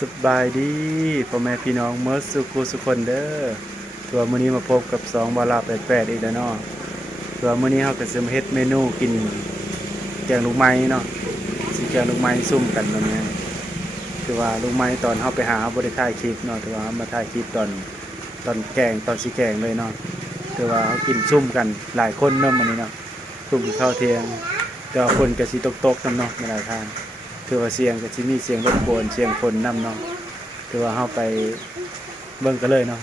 สบายดีพ่อแม่พี่น้องเมื่อสุขคนเด้อตัวมื้อนี้มาพบกับ2บาลาแปลกๆอีกแล้วเนาะตัวมื้อนี้เฮาก็สิมาเฮ็ดเมนูกินแกงลูกไม้เนาะสิแกงลูกไม้ซุ่มกันมื้อนี้คือว่าลูกไม้ตอนเฮาไปหาเฮาบ่ได้ถ่ายคลิปเนาะแต่ว่าเฮามาถ่ายคลิปตอนแกงตอนสิแกงเลยเนาะคือว่าเฮากินซุ่มกันหลายคนเนาะมื้อนี้เนาะซุ่มข้าวเที่ยงแต่ว่าคนก็สิตกๆนำเนาะหลายทานคือว่าเสียงก็สิมีเสียงรบกวนเสียงฝนนำเนาะคือว่าเฮาไปเบิ่งกันเลยเนาะ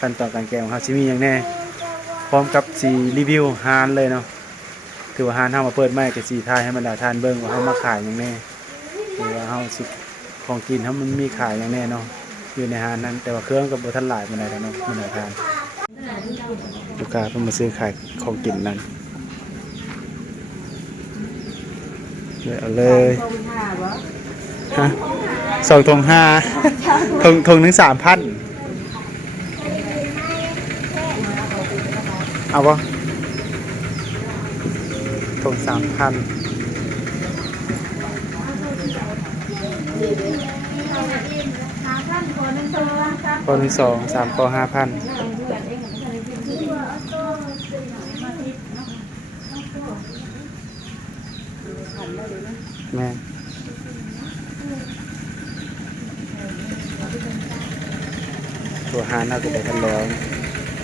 ขั้นตอนการแกงของเฮาสิมีหยังแน่พร้อมกับสิรีวิวอาหารเลยเนาะคือว่าอาหารเฮามาเปิดใหม่ก็สิถ่ายให้มันหลายทานเบิ่งว่าเฮามาขายหยังแน่คือว่าเฮาสิของกินเฮามันมีขายหยังแน่เนาะอยู่ในอาหารนั้นแต่ว่าเครื่องก็บ่ทันหลายปานใดเนาะมันหลายทานลูกค้าเพิ่นมาซื้อขายของกินนั่นเอาเลยฮะ2 ถุง 5ถุงนึง 3,000เอาบ่ถุง 3,000คนที่2 3 ก็ 5,000แม่ตัวหาน่าจะได้กันแล้ว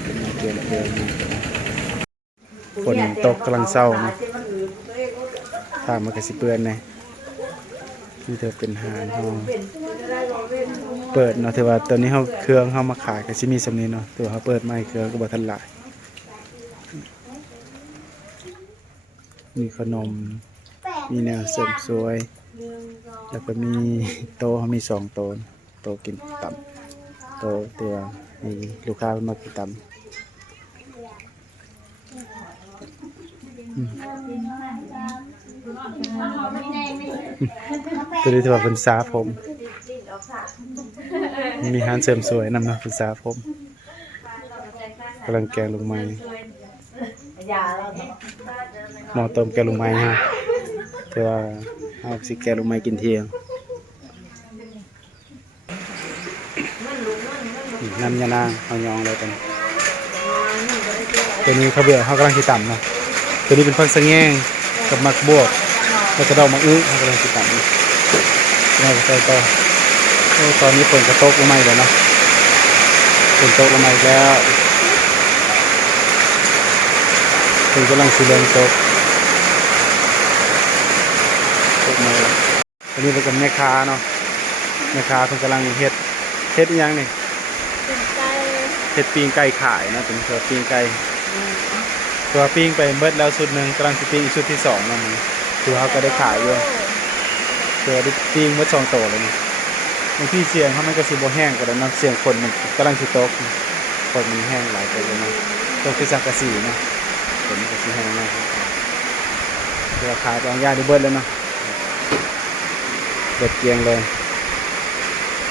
เป็นมาเกมฝนตกกำลังเศร้านะถ้ามันก็สิเปื้อนไงที่เธอเป็นหานห้องเปิดเนาะถือว่าตอนนี้เขาเครื่องเขามาขายก็สิมีสำนี้เนาะตัวเขาเปิดไม่เครื่องก็บ่ทันหลายมีขนมมีแนวเสริมสวยแล้วก็มีโต๊ะเขามี2 โต๊ะโต๊ะกินต่ำโต๊ะตัวมีลูกค้ามากินต่ำตัวนี้ถือว่าเป็นสาผมมีอาหารเสริมสวยนำเนาะเป็นสาผมกำลังแกงลงไม้หม้อต้มแกงลงไม้ฮะแต่ว่าเอาสิแกงลงไม้กินเที่ยงน้ำยานางเอายองอะไรกันตัวนี้เขาเบื่อเขากำลังคิดต่ำเนาะตัวนี้เป็นฟักสะแง่งกับมักบวกแล้วก็ดอกมะอื้อเขากำลังคิดต่ำเราใส่ต่อตอนนี้ฝนกระตกลงมาแล้วเนาะฝนตกลงมาแล้วฝนกำลังสีเหลืองตกมาตอนนี้เป็นกับแม่ค้าเนาะแม่ค้าเขากำลังเฮ็ดยังนี่เฮ็ดปิ้งไก่ขายนะเป็นตัวปิ้งไก่ตัวปิ้งไปเบิดแล้วชุดหนึ่งกำลังจะปิ้งอีกชุดที่2นั่นนี่คือเขาก็ได้ขายอยู่ตัวได้ปิ้งเบิด2 โตเลยนี่บางทีเสียงเขามันก็สิบ่แห้งก็ได้เนาะเสียงคนมันกำลังสิตกคนมันแห้งหลายไปเลยนะตัวคือสังกะสีนะคนมันก็สิแห้งมากตัวขายบางอย่างได้เบิดแล้วเนาะเบิดเกลียงเลย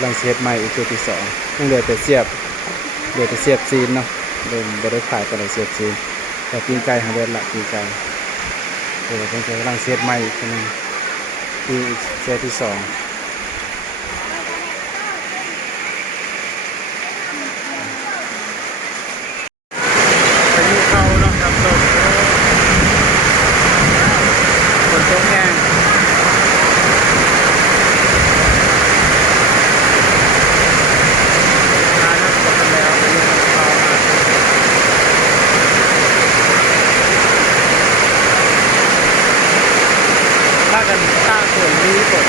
ลังเสียบใหม่อีกตัวที่2ยังเหลือแต่เสียบซีนเนาะเดินบริขายไปเลยเสียบซีนแต่ปีนไก่หาเบิดละปีนไก่เพิ่นจะลังเสียบใหม่อีกนึงปีอีกเสียบที่2พายุเข้าเนาะครับตกฝนตกแห้งถ้ากันตาฝนนี้ฝน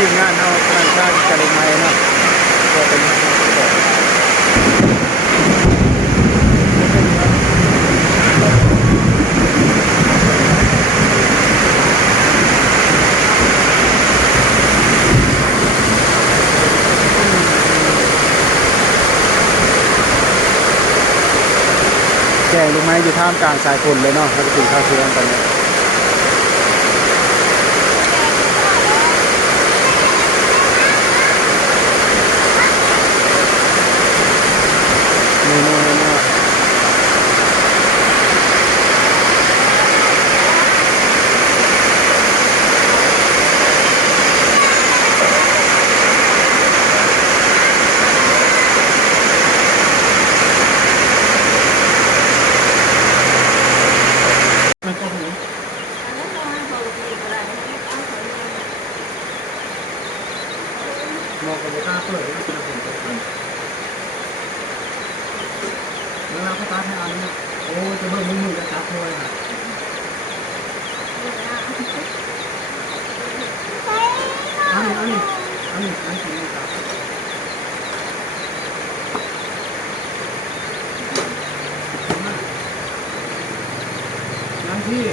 ทีมงานเรากำลังสร้างกระดิ่งไม้เนาะก็เป็นแก่ลูกไม้อยู่ท่ามกลางสายฝนเลยเนาะเขาจะถึงข้าวเชื่อมกันเนี่ยนี่มันก็หูมองกับตาเปิดแล้วจะเห็นตัวแล้วเราก็ตาให้อันนี้โอ้จะเบิ่งมือจะจับเลยอ่ะอันนี้คือครับนั่นที่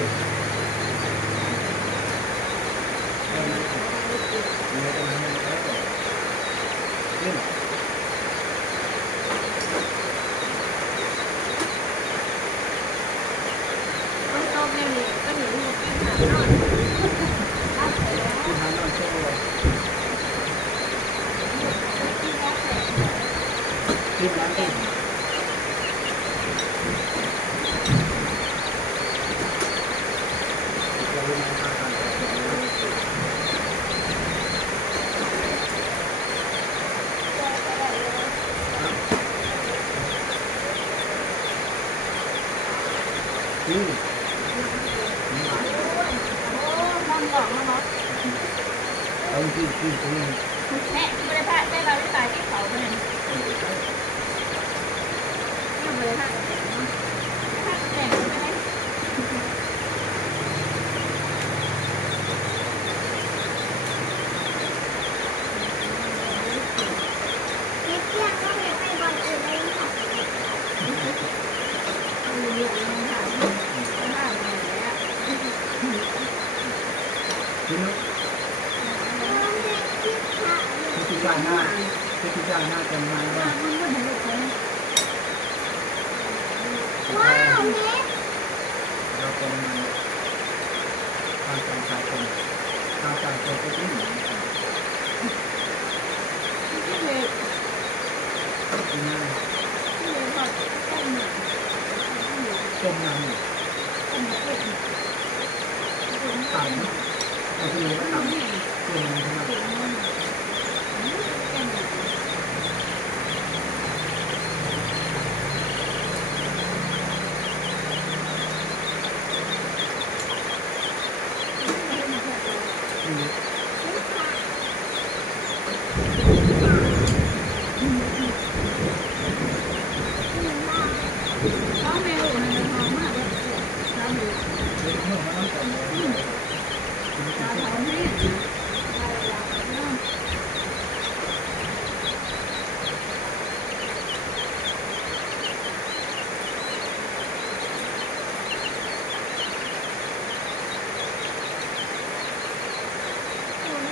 ที่ร้านเองเราไม่มาทางการนี่เอาที่ตรงนี้แม่ไม่ได้พาได้เราได้ตายที่เขาเลยไม่ได้พาพาแต่งไม่ได้ที่นู้นที่จ่ายหน้าที่จ่ายหน้าจำมาว่าเราเป็นการแต่งกายคนการแต่งตัวเป็นที่หนึ่งที่หน้าต้มน้ำต่ำเอาที่นี้ก็ต่ำต้มน้ำขึ้นมาท้องแมวมันท้องมากเลยท้องอยู่ท้องแม่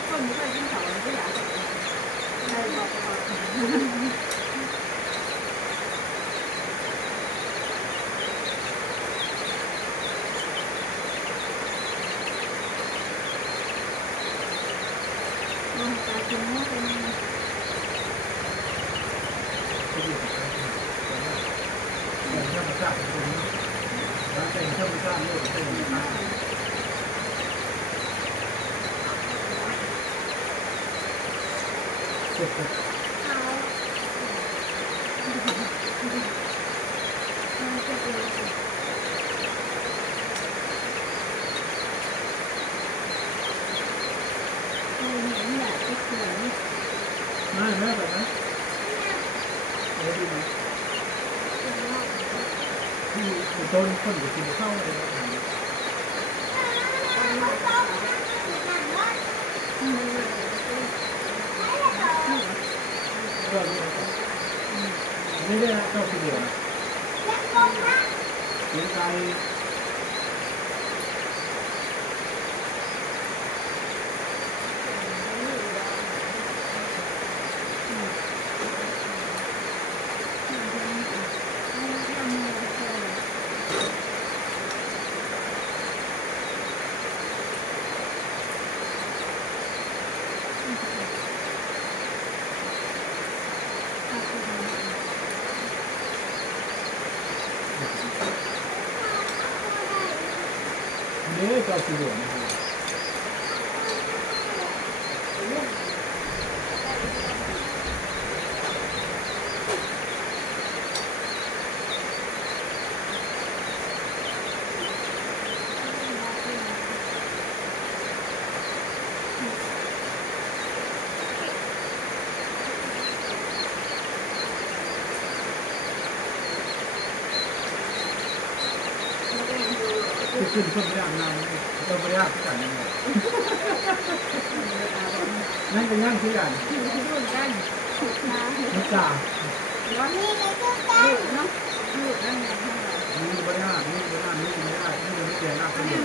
คนไม่เคยกินเขาไม่อยากได้บอกกินเนื้อเป็น ธรรมชาติเป็นคนแล้วเป็นธรรมชาติโลกเป็นธรรมชาติเจ็บปวดไม่แบบนั้นเอาดีไหมที่ต้นคนจะกินข้าวอะไรแบบนี้ ได้นะเจ้าคือเดียวนะเสียงไกลนี่เจ้าคือเดียวนะขึ้นเพิ่มไม่ได้นานเพิ่มไม่ได้ทุกอย่างนั่นเป็นย่างทุกอย่างนักจ่ามีบริหารมีบริหารมีไม่ได้ไม่ได้ไม่เกี่ยวกับคนเดียว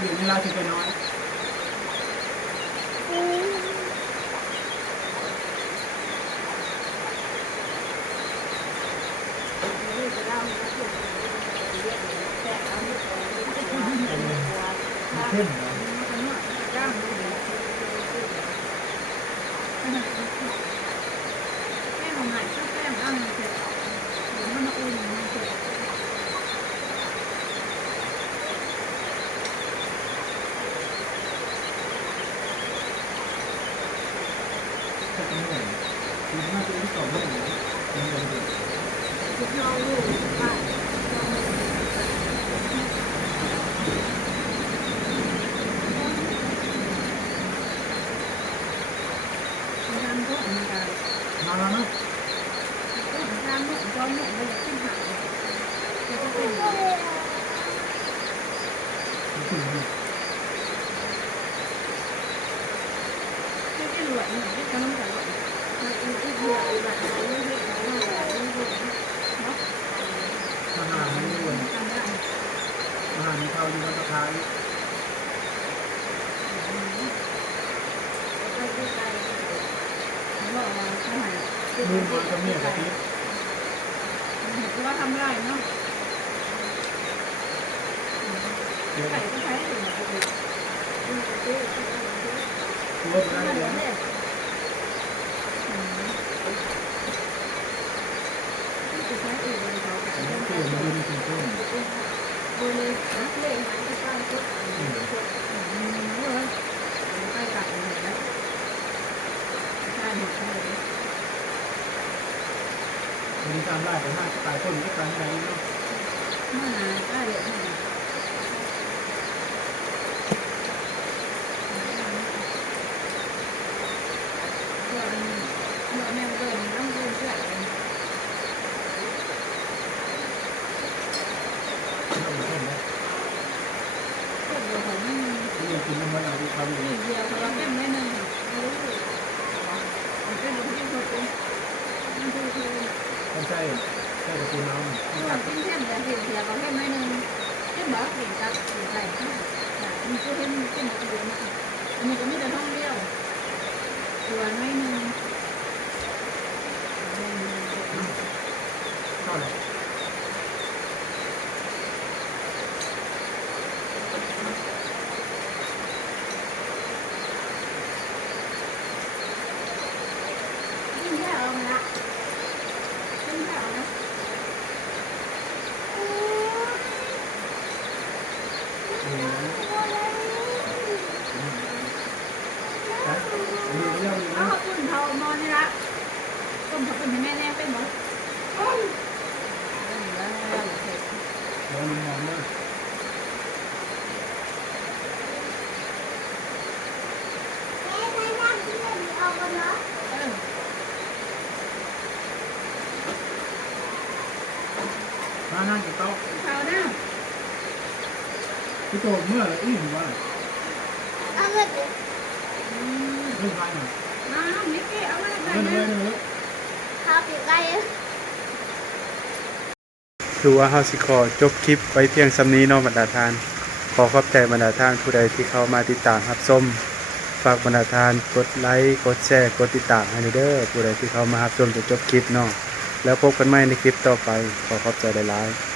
อยู่ในราชกิจน้อยเข้มนะถ้าจะไม่ไหวมันน่าจะเป็นต่อเนื่องนะมันจะเป็นมาแล้วนะทหารไม่รวยทหารเขาอยู่วันสุดท้ายมือมาจะเมียกับที่ว่าทำได้เนาะไก่ก็ใช้อยู่นะคุณรถได้เลยจะใช้อื่นเลยเขา แล้วเปลี่ยนมาดูในชุมชนดูเลยนักเล่นหายไปบ้างก็ไปกัดเลยนะใช่หมดเลย มีการไล่ไปห้าตายต้นก็ตายไหนเนาะมาได้เลยแม่เดินต้องเดินเพื่ออะไรน้ำมันต้นนะก็เดี๋ยวผมไม่ที่ยังกินน้ำมันอะไรทำอยู่เดียวเราแค่ไม่หนึ่งรู้สึกมันเป็นที่สุดเลยมันคือไม่ใช่ใช่กับปูน้ำตัวกินแค่แต่เดียวเราแค่ไม่หนึ่งแค่บอกเห็นกับอะไรมันก็เป็นเป็นตัวเดียวนะอันนี้ก็ไม่ได้ท่องเที่ยวตัวไม่หนึ่งเท่าไหร่ขึ้นแค่เอาละขึ้นแค่เอานะเอาคุณเท่ามอนี่ละต้มผักเป็นแม่แน่เป็นหมดแล้วมันมองเลย นั่งกับโต๊ะ ข้าวหน้า พี่โตเมื่อไรอิ่มวะ เอาเงิน เรื่องใครน่ะ อ้าวมิกกี้เอามาใส่ เงิน นะ เว้ย ข้าวปีกไก่ คือว่าเฮาสิขอจบคลิปไว้เพียงส่ำนี้เนาะบรรดาทานขอขอบใจบรรดาทานผู้ใดที่เข้ามาติดตามรับชมฝากบรรดาทานกดไลค์กดแชร์กดติดตามให้เด้อผู้ใดที่เข้ามารับชมจนจบคลิปเนาะแล้วพบกันใหม่ในคลิปต่อไปขอขอบใจหลายๆ